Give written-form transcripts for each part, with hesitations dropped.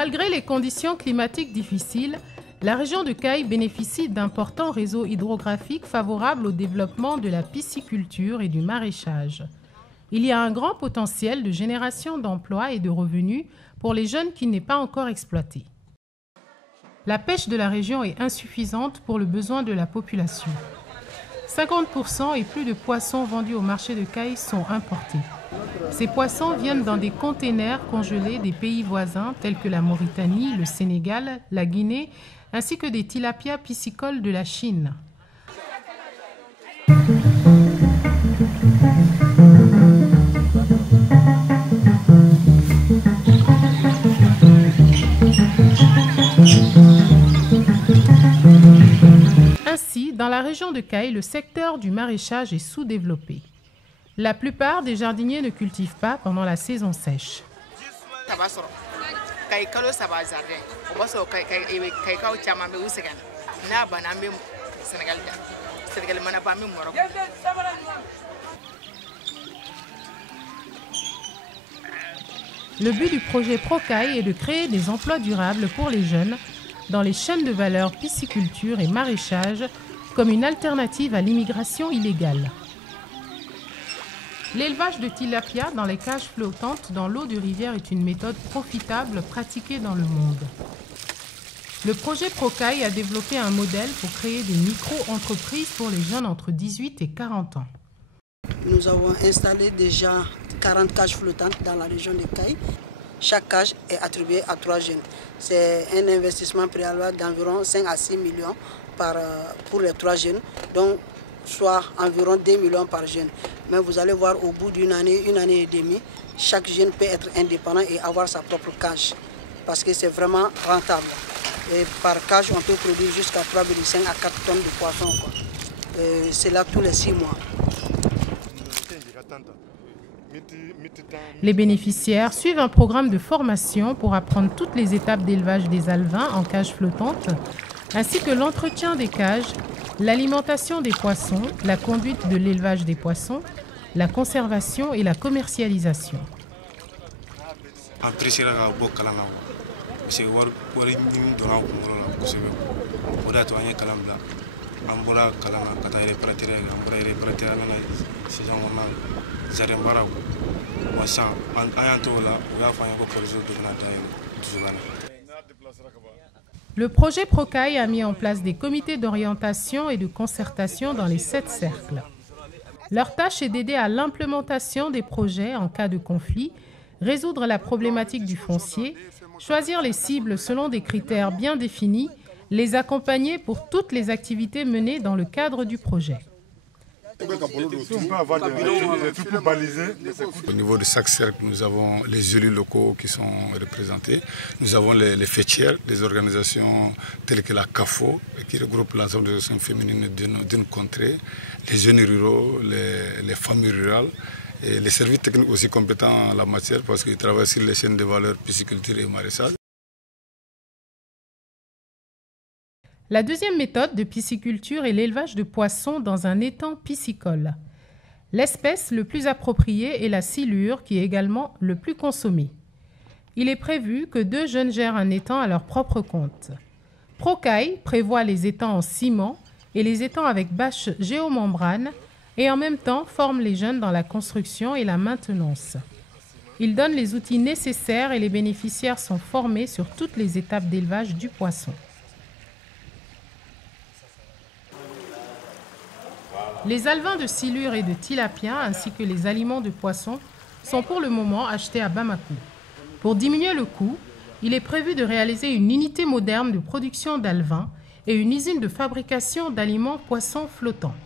Malgré les conditions climatiques difficiles, la région de Caille bénéficie d'importants réseaux hydrographiques favorables au développement de la pisciculture et du maraîchage. Il y a un grand potentiel de génération d'emplois et de revenus pour les jeunes qui n'est pas encore exploité. La pêche de la région est insuffisante pour le besoin de la population. 50% et plus de poissons vendus au marché de Caille sont importés. Ces poissons viennent dans des containers congelés des pays voisins tels que la Mauritanie, le Sénégal, la Guinée, ainsi que des tilapias piscicoles de la Chine. Ainsi, dans la région de Caille, le secteur du maraîchage est sous-développé. La plupart des jardiniers ne cultivent pas pendant la saison sèche. Le but du projet ProCaille est de créer des emplois durables pour les jeunes dans les chaînes de valeur pisciculture et maraîchage comme une alternative à l'immigration illégale. L'élevage de tilapia dans les cages flottantes dans l'eau de rivière est une méthode profitable pratiquée dans le monde. Le projet ProCaille a développé un modèle pour créer des micro-entreprises pour les jeunes entre 18 et 40 ans. Nous avons installé déjà 40 cages flottantes dans la région de Caille. Chaque cage est attribuée à 3 jeunes. C'est un investissement préalable d'environ 5 à 6 millions pour les 3 jeunes, donc soit environ 2 millions par jeune. Mais vous allez voir au bout d'une année et demie, chaque jeune peut être indépendant et avoir sa propre cage. Parce que c'est vraiment rentable. Et par cage, on peut produire jusqu'à 3,5 à 4 tonnes de poissons. C'est là tous les 6 mois. Les bénéficiaires suivent un programme de formation pour apprendre toutes les étapes d'élevage des alevins en cage flottante, ainsi que l'entretien des cages, l'alimentation des poissons, la conduite de l'élevage des poissons, la conservation et la commercialisation. Le projet ProCaille a mis en place des comités d'orientation et de concertation dans les 7 cercles. Leur tâche est d'aider à l'implémentation des projets en cas de conflit, résoudre la problématique du foncier, choisir les cibles selon des critères bien définis, les accompagner pour toutes les activités menées dans le cadre du projet. Au niveau de chaque cercle, nous avons les élus locaux qui sont représentés. Nous avons les fêtières, les organisations telles que la CAFO, qui regroupe l'ensemble des organisations féminines d'une contrée, les jeunes ruraux, les familles rurales, et les services techniques aussi compétents en la matière parce qu'ils travaillent sur les chaînes de valeur pisciculture et maraîchage. La deuxième méthode de pisciculture est l'élevage de poissons dans un étang piscicole. L'espèce le plus appropriée est la silure, qui est également le plus consommé. Il est prévu que 2 jeunes gèrent un étang à leur propre compte. ProCaille prévoit les étangs en ciment et les étangs avec bâches géomembrane et en même temps forme les jeunes dans la construction et la maintenance. Il donne les outils nécessaires et les bénéficiaires sont formés sur toutes les étapes d'élevage du poisson. Les alevins de silure et de tilapia ainsi que les aliments de poisson sont pour le moment achetés à Bamako. Pour diminuer le coût, il est prévu de réaliser une unité moderne de production d'alevins et une usine de fabrication d'aliments poissons flottants.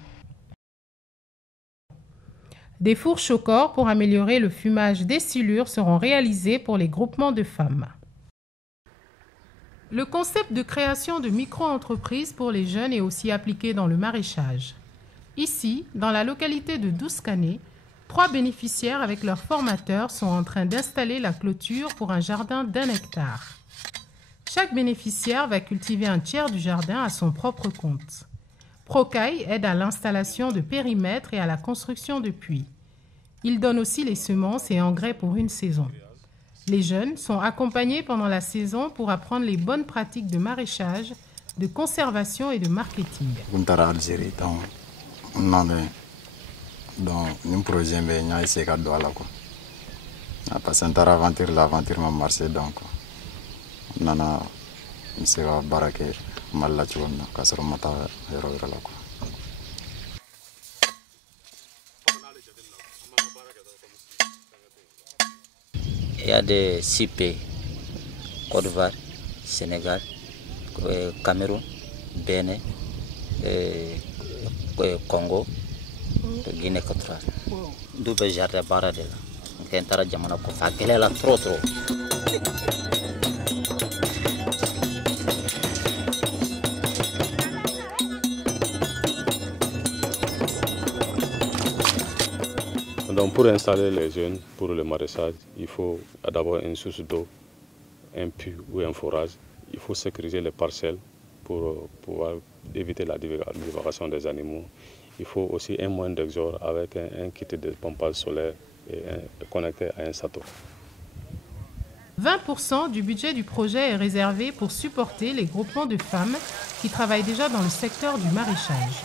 Des fours chauds-corps pour améliorer le fumage des silures seront réalisés pour les groupements de femmes. Le concept de création de micro-entreprises pour les jeunes est aussi appliqué dans le maraîchage. Ici, dans la localité de Douskané, 3 bénéficiaires avec leurs formateurs sont en train d'installer la clôture pour un jardin d'1 hectare. Chaque bénéficiaire va cultiver un tiers du jardin à son propre compte. ProCaille aide à l'installation de périmètres et à la construction de puits. Il donne aussi les semences et engrais pour une saison. Les jeunes sont accompagnés pendant la saison pour apprendre les bonnes pratiques de maraîchage, de conservation et de marketing. Donc, nous projet mais essayer de faire quoi. Parce que l'aventure m'a marché donc nana c'est la barake malla chonna kasoro mata hero la quoi. Il y a des 6 pays, Côte d'Ivoire, Sénégal, Cameroun, Bénin, Congo, Guinée équatoriale. D'où le jardin barade là. On a jamana ko fa gele la trop. Donc pour installer les jeunes pour le maraîchage, il faut d'abord une source d'eau, un puits ou un forage. Il faut sécuriser les parcelles pour pouvoir éviter la divagation des animaux. Il faut aussi un moyen d'exor avec un kit de pompage solaire et connecté à un SATO. 20% du budget du projet est réservé pour supporter les groupements de femmes qui travaillent déjà dans le secteur du maraîchage.